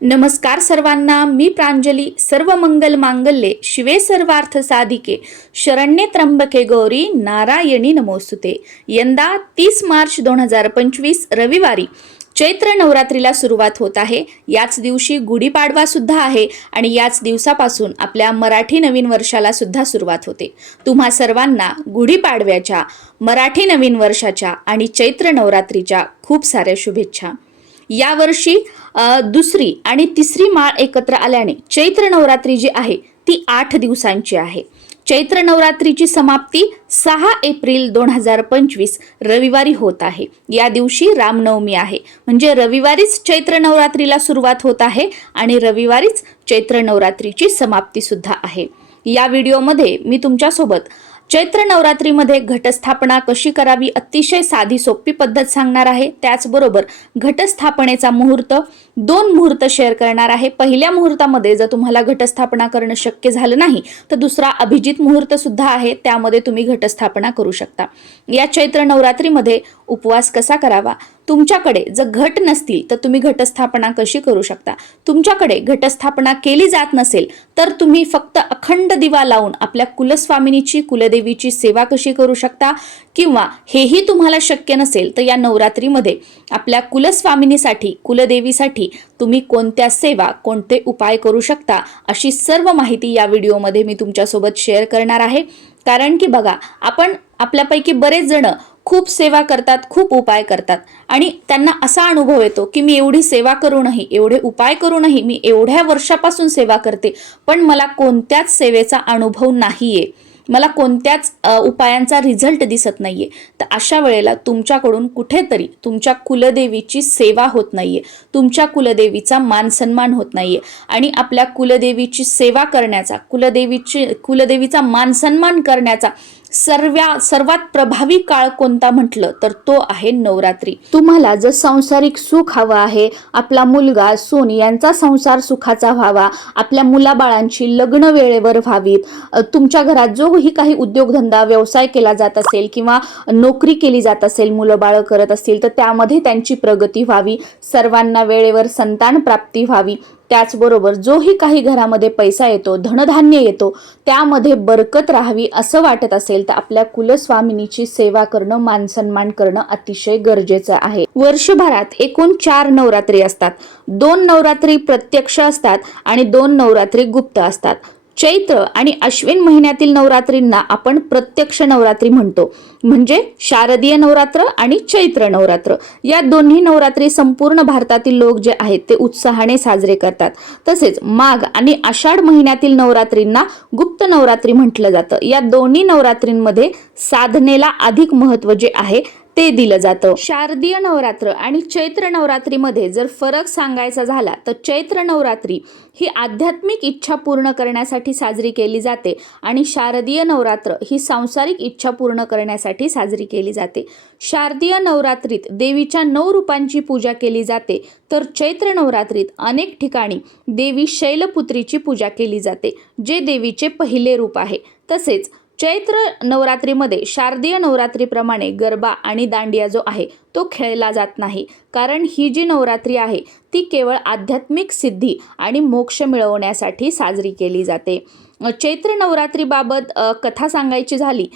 नमस्कार सर्वांना मी प्रांजली सर्व मंगल मांगल्ये शिवे सर्वार्थ साधिके शरण्ये त्र्यंबके गौरी नारायणी नमोस्तुते. यंदा तीस मार्च दोन हजार पंचवीस रविवारी चैत्र नवरात्रीला सुरुवात होत आहे. याच दिवशी गुढीपाडवा सुद्धा आहे आणि याच दिवसापासून आपल्या मराठी नवीन वर्षाला सुद्धा सुरुवात होते. तुम्हा सर्वांना गुढीपाडव्याच्या मराठी नवीन वर्षाच्या आणि चैत्र नवरात्रीच्या खूप साऱ्या शुभेच्छा. यावर्षी दुसरी आणि तिसरी माळ एकत्र आल्याने चैत्र नवरात्री जी आहे ती आठ दिवसांची आहे. चैत्र नवरात्रीची समाप्ती सहा एप्रिल दोन हजार पंचवीस रविवारी होत आहे. या दिवशी रामनवमी आहे. म्हणजे रविवारीच चैत्र नवरात्रीला सुरुवात होत आहे आणि रविवारीच चैत्र नवरात्रीची समाप्ती सुद्धा आहे. या व्हिडिओमध्ये मी तुमच्यासोबत चैत्र नवरात्रीमध्ये घटस्थापना कशी करावी अतिशय साधी सोपी पद्धत सांगणार आहे. त्याचबरोबर घटस्थापनेचा मुहूर्त दोन मुहूर्त शेअर करणार आहे. पहिल्या मुहूर्तामध्ये जर तुम्हाला घटस्थापना करणं शक्य झालं नाही तर दुसरा अभिजित मुहूर्त सुद्धा आहे. त्यामध्ये तुम्ही घटस्थापना करू शकता. या चैत्र नवरात्रीमध्ये उपवास कसा करावा? तुमच्याकडे जर घट नसतील तर तुम्ही घटस्थापना कशी करू शकता? तुमच्याकडे घटस्थापना केली जात नसेल तर तुम्ही फक्त अखंड दिवा लावून आपल्या कुलस्वामिनीची कुलदेवीची सेवा कशी करू शकता? किंवा हेही तुम्हाला शक्य नसेल तर या नवरात्रीमध्ये आपल्या कुलस्वामिनीसाठी कुलदेवीसाठी तुम्ही कोणत्या सेवा कोणते उपाय करू शकता? अशी सर्व माहिती या व्हिडिओमध्ये मी तुमच्यासोबत शेअर करणार आहे. कारण की बघा आपण आपल्यापैकी बरेच जण खूप सेवा करतात खूप उपाय करतात. आणि त्यांना असा अनुभव येतो की मी एवढी सेवा करूनही एवढे उपाय करूनही मी एवढ्या वर्षापासून सेवा करते पण मला कोणत्याच सेवेचा अनुभव नाहीये. मला कोणत्याच उपायांचा रिझल्ट दिसत नाहीये. तर अशा वेळेला तुमच्याकडून कुठेतरी तुमच्या कुलदेवीची सेवा होत नाहीये. तुमच्या कुलदेवीचा मान सन्मान होत नाहीये. आणि आपल्या कुलदेवीची सेवा करण्याचा कुलदेवीची कुलदेवीचा मान सन्मान करण्याचा सर्व्या सर्वात प्रभावी काळ कोणता म्हटलं तर तो आहे नवरात्री. तुम्हाला जर सांसारिक सुख हवं आहे आपला मुलगा सून यांचा संसार सुखाचा व्हावा आपल्या मुलाबाळांची लग्न वेळेवर व्हावीत तुमच्या घरात जोही काही उद्योगधंदा व्यवसाय केला जात असेल किंवा नोकरी केली जात असेल मुलं बाळ करत असतील तर त्यामध्ये त्यांची प्रगती व्हावी सर्वांना वेळेवर संतान प्राप्ती व्हावी. त्याचबरोबर जोही काही घरामध्ये पैसा येतो धनधान्य येतो त्यामध्ये बरकत राहावी असं वाटत असेल तर आपल्या कुलस्वामिनीची सेवा करणं मानसन्मान करणं अतिशय गरजेचं आहे. वर्षभरात एकूण चार नवरात्री असतात. दोन नवरात्री प्रत्यक्ष असतात आणि दोन नवरात्री गुप्त असतात. चैत्र आणि अश्विन महिन्यातील नवरात्रींना आपण प्रत्यक्ष नवरात्री म्हणतो. म्हणजे शारदीय नवरात्र आणि चैत्र नवरात्र. या दोन्ही नवरात्री संपूर्ण भारतातील लोक जे आहेत ते उत्साहाने साजरे करतात. तसेच माघ आणि आषाढ महिन्यातील नवरात्रींना गुप्त नवरात्री म्हटलं जातं. या दोन्ही नवरात्रींमध्ये साधनेला अधिक महत्त्व जे आहे ते दिलं जातं. शारदीय नवरात्र आणि चैत्र नवरात्रीमध्ये जर फरक सांगायचा झाला तर चैत्र नवरात्री ही आध्यात्मिक इच्छा पूर्ण करण्यासाठी साजरी केली जाते आणि शारदीय नवरात्र ही सांसारिक इच्छा पूर्ण करण्यासाठी साजरी केली जाते. शारदीय नवरात्रीत देवीच्या नऊ रूपांची पूजा केली जाते तर चैत्र नवरात्रीत अनेक ठिकाणी देवी शैलपुत्रीची पूजा केली जाते जे देवीचे पहिले रूप आहे. तसेच चैत्र नवरात्रीमध्ये शारदीय नवरात्रीप्रमाणे गरबा आणि दांडिया जो आहे तो खेळला जात नाही. कारण ही जी नवरात्री आहे ती केवळ आध्यात्मिक सिद्धी आणि मोक्ष मिळवण्यासाठी साजरी केली जाते. चैत्र नवरात्रीबाबत कथा सांगायची झाली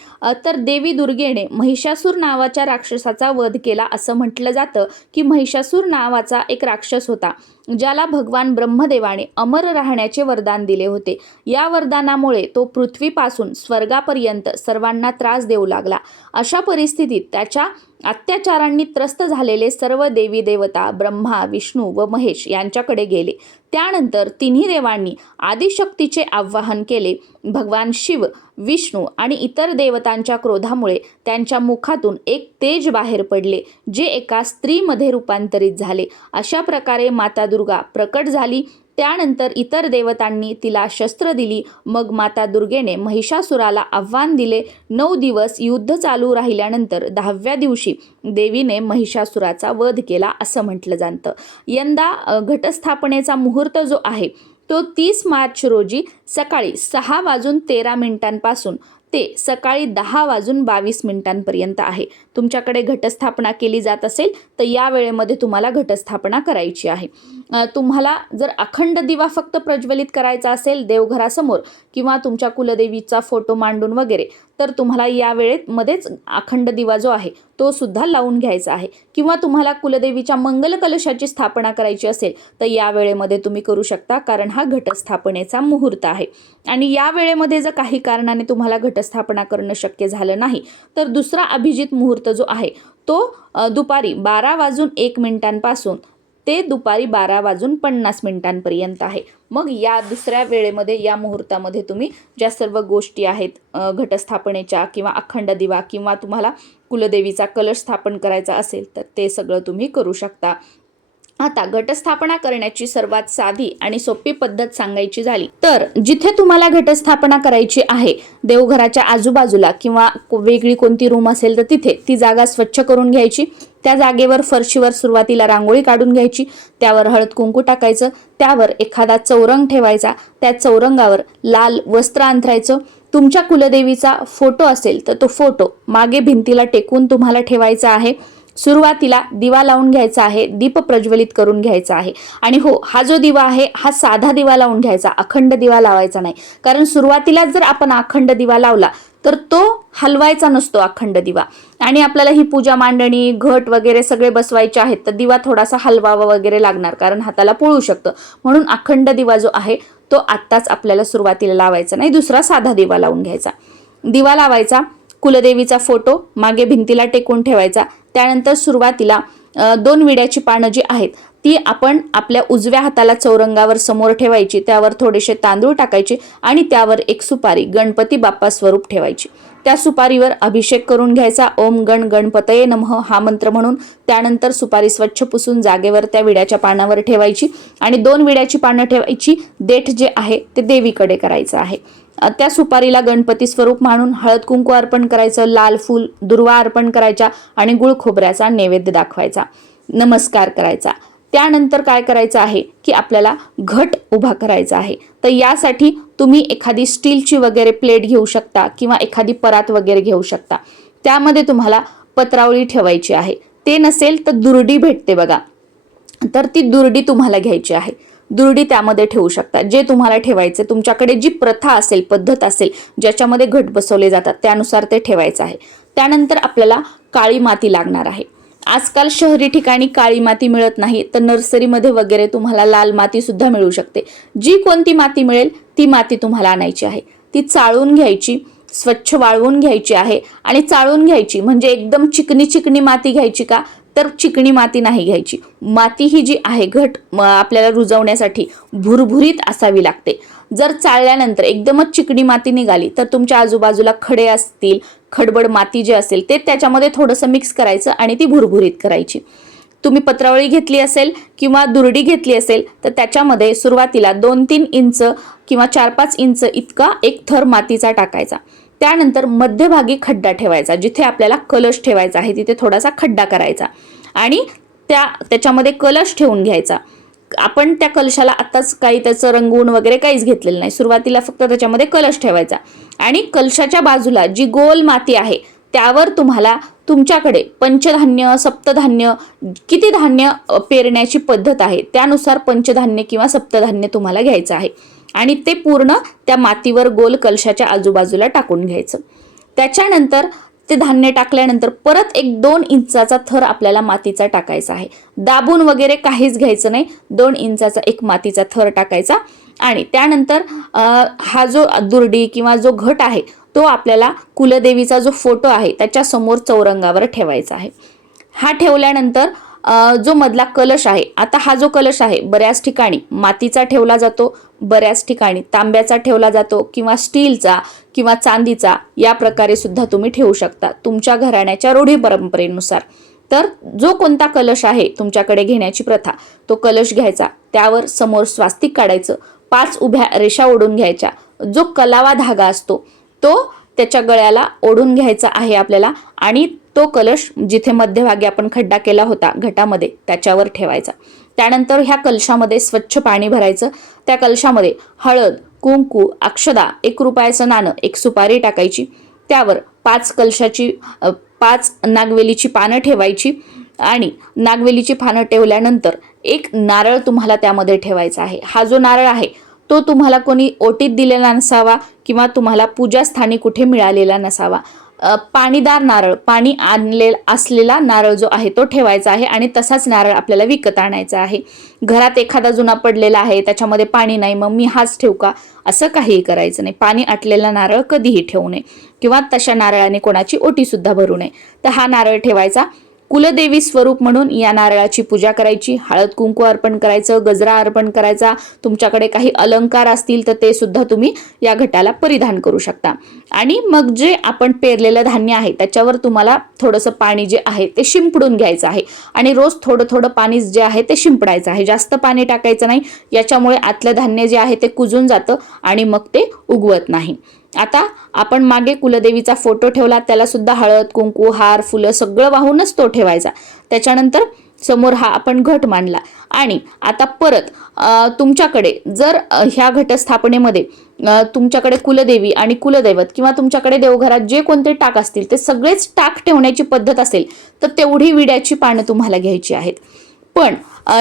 तर देवी दुर्गेने महिषासूर नावाच्या राक्षसाचा वध केला असं म्हटलं जातं की महिषासूर नावाचा एक राक्षस होता. ज्याला भगवान ब्रह्मदेवाने अमर राहण्याचे वरदान दिले होते. या वरदानामुळे तो पृथ्वीपासून स्वर्गापर्यंत सर्वांना त्रास देऊ लागला. अशा परिस्थितीत त्याच्या अत्याचारांनी त्रस्त झालेले सर्व देवी देवता ब्रह्मा विष्णू व महेश यांच्याकडे गेले. त्यानंतर तिन्ही देवांनी आदिशक्तीचे आवाहन केले. भगवान शिव विष्णू आणि इतर देवतांच्या क्रोधामुळे त्यांच्या मुखातून एक तेज बाहेर पडले जे एका स्त्रीमध्ये रूपांतरित झाले. अशा प्रकारे माता दुर्गा प्रकट झाली. त्यानंतर इतर देवतांनी तिला शस्त्र दिली. मग माता दुर्गेने महिषासुराला आव्हान दिले. नऊ दिवस युद्ध चालू राहिल्यानंतर दहाव्या दिवशी देवीने महिषासुराचा वध केला असं म्हटलं जातं. यंदा घटस्थापनेचा मुहूर्त जो आहे तो तीस मार्च रोजी सकाळी सहा वाजून तेरा मिनिटांपासून ते सकाळी दहा वाजून बावीस मिनिटांपर्यंत आहे. तुमच्याकडे घटस्थापना केली जात असेल तर या वेळेमध्ये तुम्हाला घटस्थापना करायची आहे. तुम्हाला जर अखंड दिवा फक्त प्रज्वलित करायचा असेल देवघरासमोर किंवा तुमच्या कुलदेवीचा फोटो मांडून वगैरे तर तुम्हाला या वेळेमध्येच अखंड दिवा जो आहे तो सुद्धा लावून घ्यायचा आहे. किंवा तुम्हाला कुलदेवीच्या मंगल कलशाची स्थापना करायची असेल तर या वेळेमध्ये तुम्ही करू शकता कारण हा घटस्थापनेचा मुहूर्त आहे. आणि या वेळेमध्ये जर काही कारणाने तुम्हाला घटस्थापना करणं शक्य झालं नाही तर दुसरा अभिजित मुहूर्त जो आहे तो दुपारी बारा वाजून एक मिनिटांपासून ते दुपारी बारा वाजून पन्नास मिनिटांपर्यंत आहे. मग या दुसऱ्या वेळेमध्ये या मुहूर्तामध्ये तुम्ही ज्या सर्व गोष्टी आहेत घटस्थापनेच्या किंवा अखंड दिवा किंवा तुम्हाला कुलदेवीचा कलश स्थापन करायचा असेल तर ते सगळं तुम्ही करू शकता. आता घटस्थापना करण्याची सर्वात साधी आणि सोपी पद्धत सांगायची झाली तर जिथे तुम्हाला घटस्थापना करायची आहे देवघराच्या आजूबाजूला किंवा वेगळी कोणती रूम असेल तर तिथे ती जागा स्वच्छ करून घ्यायची. त्या जागेवर फरशीवर सुरुवातीला रांगोळी काढून घ्यायची. त्यावर हळद कुंकू टाकायचं. त्यावर एखादा चौरंग ठेवायचा. त्या चौरंगावर लाल वस्त्र अंथरायचं. तुमच्या कुलदेवीचा फोटो असेल तर तो फोटो मागे भिंतीला टेकून तुम्हाला ठेवायचा आहे. सुरुवातीला दिवा लावून घ्यायचा आहे दीप प्रज्वलित करून घ्यायचा आहे. आणि हो हा जो दिवा आहे हा साधा दिवा लावून घ्यायचा अखंड दिवा लावायचा नाही. कारण सुरुवातीला जर आपण अखंड दिवा लावला तर तो हलवायचा नसतो अखंड दिवा. आणि आपल्याला ही पूजा मांडणी घट वगैरे सगळे बसवायचे आहेत तर दिवा थोडासा हलवावा वगैरे लागणार कारण हाताला पोळू शकतं. म्हणून अखंड दिवा जो आहे तो आत्ताच आपल्याला सुरुवातीला लावायचा नाही दुसरा साधा दिवा लावून घ्यायचा. दिवा लावायचा कुलदेवीचा फोटो मागे भिंतीला टेकून ठेवायचा त्यानंतर सुरुवातीला दोन विड्याची पानं जी आहेत ती आपण आपल्या उजव्या हाताला चौरंगावर समोर ठेवायची त्यावर थोडेसे तांदूळ टाकायचे आणि त्यावर एक सुपारी गणपती बाप्पा स्वरूप ठेवायची. त्या सुपारीवर अभिषेक करून घ्यायचा. ओम गण गणपतये नमः हा मंत्र म्हणून त्यानंतर सुपारी स्वच्छ पुसून जागेवर त्या विड्याच्या पानावर ठेवायची आणि दोन विड्याची पानं ठेवायची. देठ जे आहे ते देवीकडे करायचं आहे. त्या सुपारीला गणपती स्वरूप मानून हळद कुंकू अर्पण करायचं लाल फूल दुर्वा अर्पण करायच्या आणि गुळ खोबऱ्याचा नैवेद्य दाखवायचा नमस्कार करायचा. त्यानंतर काय करायचं आहे की आपल्याला घट उभा करायचा आहे. तर यासाठी तुम्ही एखादी स्टीलची वगैरे प्लेट घेऊ शकता किंवा एखादी परात वगैरे घेऊ शकता. त्यामध्ये तुम्हाला पत्रावळी ठेवायची आहे. ते नसेल तर दुर्डी भेटते बघा. तर ती दुर्डी तुम्हाला घ्यायची आहे. दुर्डी त्यामध्ये ठेवू शकता जे तुम्हाला ठेवायचे तुमच्याकडे जी प्रथा असेल पद्धत असेल ज्याच्यामध्ये घट बसवले जातात त्यानुसार ते ठेवायचं आहे. त्यानंतर आपल्याला काळी माती लागणार आहे. आजकाल शहरी ठिकाणी काळी माती मिळत नाही तर नर्सरीमध्ये वगैरे तुम्हाला लाल माती सुद्धा मिळू शकते. जी कोणती माती मिळेल ती माती तुम्हाला आणायची आहे. ती चाळून घ्यायची स्वच्छ वाळवून घ्यायची आहे. आणि चाळून घ्यायची म्हणजे एकदम चिकनी चिकनी माती घ्यायची का? तर चिकणी माती नाही घ्यायची. माती ही जी आहे घट आपल्याला रुजवण्यासाठी भुरभुरीत असावी लागते. जर चाळल्यानंतर एकदमच चिकणी माती निघाली तर तुमच्या आजूबाजूला खडे असतील खडबड माती जे असेल ते त्याच्यामध्ये थोडंसं मिक्स करायचं आणि ती भुरभुरीत करायची. तुम्ही पत्रावळी घेतली असेल किंवा दुरडी घेतली असेल तर त्याच्यामध्ये सुरुवातीला दोन तीन इंच किंवा चार पाच इंच इतका एक थर मातीचा टाकायचा. त्यानंतर मध्यभागी खड्डा ठेवायचा जिथे आपल्याला कलश ठेवायचा आहे तिथे थोडासा खड्डा करायचा. आणि त्या त्याच्यामध्ये कलश ठेवून घ्यायचा. आपण त्या कलशाला आत्ताच काही त्याचं रंगवून वगैरे काहीच घेतलेलं नाही. सुरुवातीला फक्त त्याच्यामध्ये कलश ठेवायचा. आणि कलशाच्या बाजूला जी गोल माती आहे त्यावर तुम्हाला तुमच्याकडे पंचधान्य सप्तधान्य किती धान्य पेरण्याची पद्धत आहे त्यानुसार पंचधान्य किंवा सप्तधान्य तुम्हाला घ्यायचं आहे. आणि ते पूर्ण त्या मातीवर गोल कलशाच्या आजूबाजूला टाकून घ्यायचं. त्याच्यानंतर ते धान्य टाकल्यानंतर परत एक दोन इंचाचा थर आपल्याला मातीचा टाकायचा आहे. दाबून वगैरे काहीच घ्यायचं नाही. दोन इंचाचा एक मातीचा थर टाकायचा आणि त्यानंतर हा जो दुर्डी किंवा जो घट आहे तो आपल्याला कुलदेवीचा जो फोटो आहे त्याच्यासमोर चौरंगावर ठेवायचा आहे. हा ठेवल्यानंतर जो मधला कलश आहे आता हा जो कलश आहे बऱ्याच ठिकाणी मातीचा ठेवला जातो. बऱ्याच ठिकाणी. तांब्याचा ठेवला जातो किंवा स्टीलचा किंवा चांदीचा या प्रकारे सुद्धा तुम्ही ठेवू शकता तुमच्या घराण्याच्या रूढी परंपरेनुसार. तर जो कोणता कलश आहे तुमच्याकडे घेण्याची प्रथा तो कलश घ्यायचा. त्यावर समोर स्वास्तिक काढायचं. पाच उभ्या रेषा ओढून घ्यायच्या. जो कलावा धागा असतो तो त्याच्या गळ्याला ओढून घ्यायचा आहे आपल्याला आणि तो कलश जिथे मध्यभागी आपण खड्डा केला होता घटामध्ये त्याच्यावर ठेवायचा. त्यानंतर ह्या कलशामध्ये स्वच्छ पाणी भरायचं. त्या कलशामध्ये हळद कुंकू अक्षदा एक रुपयाचं नाणं एक सुपारी टाकायची. त्यावर पाच कलशाची पाच नागवेलीची पानं ठेवायची आणि नागवेलीची पानं ठेवल्यानंतर एक नारळ तुम्हाला त्यामध्ये ठेवायचा आहे. हा जो नारळ आहे तो तुम्हाला कोणी ओटीत दिलेला नसावा किंवा तुम्हाला पूजास्थानी कुठे मिळालेला नसावा. पाणीदार नारळ पाणी आणले असलेला नारळ जो आहे तो ठेवायचा आहे आणि तसाच नारळ आपल्याला विकत आणायचा आहे. घरात एखादा जुना पडलेला आहे त्याच्यामध्ये पाणी नाही मग मी हाच ठेवू का? असं काहीही करायचं नाही. पाणी आटलेला नारळ कधीही ठेवू नये किंवा तशा नारळाने कोणाची ओटीसुद्धा भरू नये. तर हा नारळ ठेवायचा. कुलदेवी स्वरूप म्हणून या नारळाची पूजा करायची. हळद कुंकू अर्पण करायचं गजरा अर्पण करायचा. तुमच्याकडे काही अलंकार असतील तर ते सुद्धा तुम्ही या घटाला परिधान करू शकता. आणि मग जे आपण पेरलेलं धान्य आहे त्याच्यावर तुम्हाला थोडंसं पाणी जे आहे ते शिंपडून घ्यायचं आहे. आणि रोज थोडं थोडं पाणी जे आहे ते शिंपडायचं आहे. जास्त पाणी टाकायचं नाही. याच्यामुळे आतलं धान्य जे आहे ते कुजून जातं आणि मग ते उगवत नाही. आता आपण मागे कुलदेवीचा फोटो ठेवला त्याला सुद्धा हळद कुंकू हार फुलं सगळं वाहूनच तो ठेवायचा. त्याच्यानंतर समोर हा आपण घट मांडला. आणि आता परत तुमच्याकडे जर ह्या घटस्थापनेमध्ये तुमच्याकडे कुलदेवी आणि कुलदैवत किंवा तुमच्याकडे देवघरात जे कोणते टाक असतील ते सगळेच टाक ठेवण्याची पद्धत असेल तर तेवढी विड्याची पानं तुम्हाला घ्यायची आहेत. पण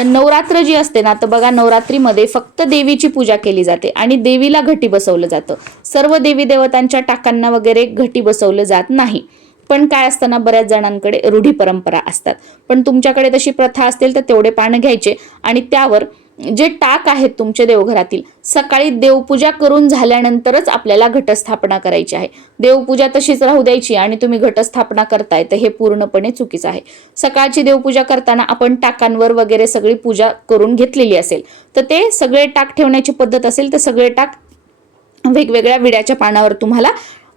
नवरात्र जी असते ना तर बघा नवरात्रीमध्ये फक्त देवीची पूजा केली जाते आणि देवीला घटी बसवलं जातं. सर्व देवी देवतांच्या टाकांना वगैरे घटी बसवलं जात नाही. पण काय असताना बऱ्याच जणांकडे रूढी परंपरा असतात. पण तुमच्याकडे तशी प्रथा असतील तर तेवढे पानं घ्यायचे आणि त्यावर जे टाक आहेत तुमच्या देवघरातील सकाळी देवपूजा करून झाल्यानंतरच आपल्याला घटस्थापना करायची आहे. देवपूजा तशीच राहू द्यायची आणि तुम्ही घटस्थापना करताय तर हे पूर्णपणे चुकीचं आहे. सकाळची देवपूजा करताना आपण टाकांवर वगैरे सगळी पूजा करून घेतलेली असेल तर ते सगळे टाक ठेवण्याची पद्धत असेल तर सगळे टाक वेगवेगळ्या विड्याच्या पानावर तुम्हाला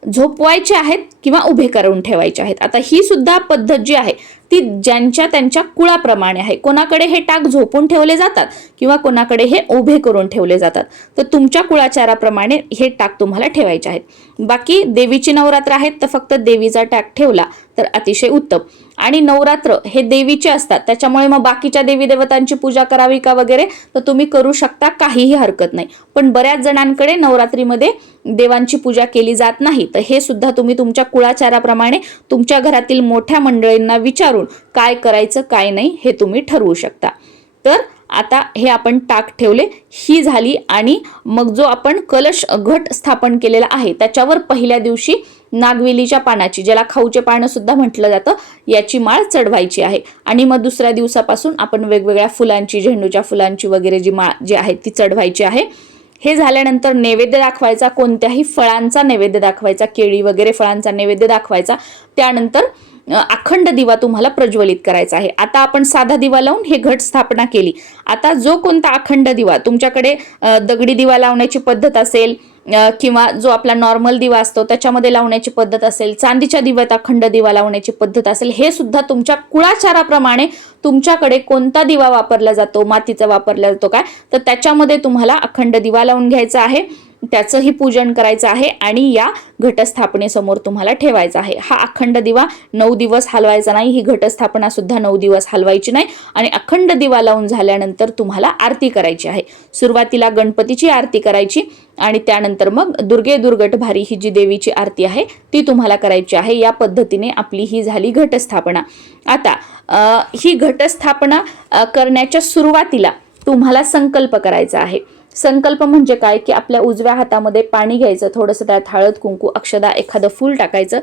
झोपवायचे आहेत किंवा उभे करून ठेवायचे आहेत. आता ही सुद्धा पद्धत जी आहे ती ज्यांच्या त्यांच्या कुळाप्रमाणे आहे. कोणाकडे हे टाक झोपून ठेवले जातात किंवा कोणाकडे हे उभे करून ठेवले जातात. तर तुमच्या कुळाचाराप्रमाणे हे टाक तुम्हाला ठेवायचे आहेत. बाकी देवीची नवरात्र आहेत तर फक्त देवीचा टाक ठेवला तर अतिशय उत्तम. आणि नवरात्र हे देवीचे असतात. त्याच्यामुळे मग बाकीच्या देवी देवतांची पूजा करावी का वगैरे तर तुम्ही करू शकता काहीही हरकत नाही. पण बऱ्याच जणांकडे नवरात्रीमध्ये देवांची पूजा केली जात नाही. तर हे सुद्धा तुम्ही तुमच्या कुळाचाराप्रमाणे तुमच्या घरातील मोठ्या मंडळींना विचारून काय करायचं काय नाही हे तुम्ही ठरवू शकता. तर आता हे आपण टाक ठेवले ही झाली आणि मग जो आपण कलश घट स्थापन केलेला आहे त्याच्यावर पहिल्या दिवशी नागवेलीच्या पानाची ज्याला खाऊचे पानं सुद्धा म्हटलं जातं याची माळ चढवायची आहे. आणि मग दुसऱ्या दिवसापासून आपण वेगवेगळ्या फुलांची झेंडूच्या फुलांची वगैरे जी माळ जी आहे ती चढवायची आहे. हे झाल्यानंतर नैवेद्य दाखवायचा कोणत्याही फळांचा नैवेद्य दाखवायचा केळी वगैरे फळांचा नैवेद्य दाखवायचा त्यानंतर अखंड दिवा तुम्हाला प्रज्वलित करायचा आहे. आता आपण साधा दिवा लावून हे घट स्थापना केली. आता जो कोणता अखंड दिवा तुमच्याकडे दगडी दिवा लावण्याची पद्धत असेल किंवा जो आपला नॉर्मल दिवा असतो त्याच्यामध्ये लावण्याची पद्धत असेल चांदीच्या दिव्यात अखंड दिवा लावण्याची पद्धत असेल हे सुद्धा तुमच्या कुळाचाराप्रमाणे तुमच्याकडे कोणता दिवा वापरला जातो मातीचा वापरला जातो काय? तर त्याच्यामध्ये तुम्हाला अखंड दिवा लावून घ्यायचा आहे. त्याचंही पूजन करायचं आहे आणि या घटस्थापनेसमोर तुम्हाला ठेवायचा आहे. हा अखंड दिवा नऊ दिवस हलवायचा नाही ही घटस्थापना सुद्धा नऊ दिवस हलवायची नाही आणि अखंड दिवा लावून झाल्यानंतर तुम्हाला आरती करायची आहे. सुरुवातीला गणपतीची आरती करायची आणि त्यानंतर मग दुर्गे दुर्गट भारी ही जी देवीची आरती आहे ती तुम्हाला करायची आहे. या पद्धतीने आपली ही झाली घटस्थापना. आता ही घटस्थापना करण्याच्या सुरुवातीला तुम्हाला संकल्प करायचा आहे. संकल्प म्हणजे काय? की आपल्या उजव्या हातामध्ये पाणी घ्यायचं थोडंसं त्यात हळद कुंकू अक्षदा एखादं फूल टाकायचं.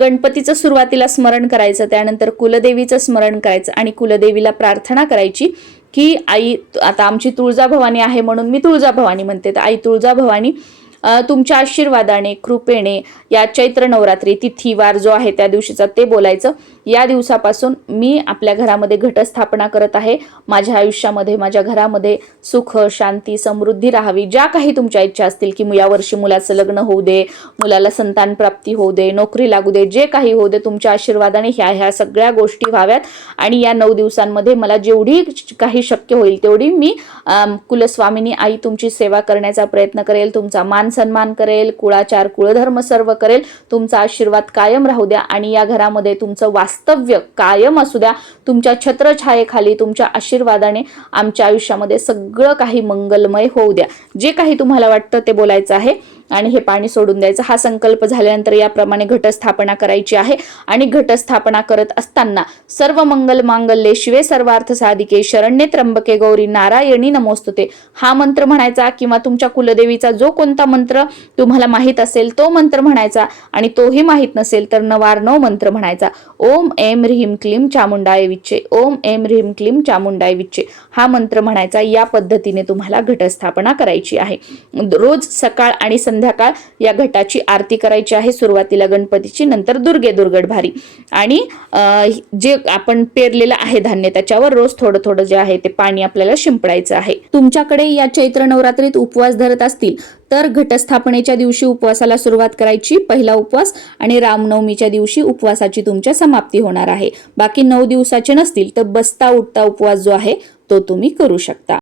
गणपतीचं सुरुवातीला स्मरण करायचं त्यानंतर कुलदेवीचं स्मरण करायचं आणि कुलदेवीला प्रार्थना करायची की आई आता आमची तुळजाभवानी आहे म्हणून मी तुळजाभवानी म्हणते. तर आई तुळजाभवानी तुमच्या आशीर्वादाने कृपेने या चैत्र नवरात्री तिथीवार जो आहे त्या दिवशीचा ते बोलायचं. या दिवसापासून मी आपल्या घरामध्ये घटस्थापना करत आहे. माझ्या आयुष्यामध्ये माझ्या घरामध्ये सुख शांती समृद्धी राहावी ज्या काही तुमच्या इच्छा असतील की यावर्षी मुलाचं लग्न होऊ दे मुलाला संतान प्राप्ती होऊ दे नोकरी लागू दे जे काही होऊ दे तुमच्या आशीर्वादाने ह्या ह्या सगळ्या गोष्टी व्हाव्यात. आणि या नऊ दिवसांमध्ये मला जेवढी काही शक्य होईल तेवढी मी कुलस्वामिनी आई तुमची सेवा करण्याचा प्रयत्न करेल तुमचा मान सन्मान करेल कुळाचार कुळधर्म सर्व करेल. तुमचा आशीर्वाद कायम राहू द्या आणि या घरामध्ये तुमचं वास्तव्य कायम असू द्या. तुमच्या छत्रछायेखाली तुमच्या आशीर्वादाने आमच्या आयुष्यामध्ये सगळं काही मंगलमय होऊ द्या. जे काही तुम्हाला वाटतं ते बोलायचं आहे आणि हे पाणी सोडून द्यायचं. हा संकल्प झाल्यानंतर याप्रमाणे घटस्थापना करायची आहे आणि घटस्थापना करत असताना सर्व मंगल मांगल्ये शिवे सर्वार्थ साधिके शरण्ये त्र्यंबके गौरी नारायणी नमोस्तुते. हा मंत्र म्हणायचा किंवा तुमच्या कुलदेवीचा जो कोणता मंत्र तुम्हाला माहीत असेल तो मंत्र म्हणायचा आणि तोही माहीत नसेल तर नवार्णव मंत्र म्हणायचा. ओम एम ह्रीम क्लीम चामुंडाय विच्चे ओम एम ह्रीम क्लीम चामुंडाय विच्चे हा मंत्र म्हणायचा या पद्धतीने तुम्हाला घटस्थापना करायची आहे. रोज सकाळ आणि संध्याकाळ या घटाची आरती करायची आहे सुरुवातीला गणपतीची नंतर दुर्गे दुर्गड भारी आणि जे आपण पेरलेलं आहे धान्य त्याच्यावर रोज थोडं थोडं जे आहे ते पाणी आपल्याला शिंपडायचं आहे. तुमच्याकडे या चैत्र नवरात्रीत उपवास धरत असतील तर घटस्थापनेच्या दिवशी उपवासाला सुरुवात करायची पहिला उपवास आणि रामनवमीच्या दिवशी उपवासाची तुमच्या समाप्ती होणार आहे. बाकी नऊ दिवसाचे नसतील तर बसता उठता उपवास जो आहे तो तुम्ही करू शकता.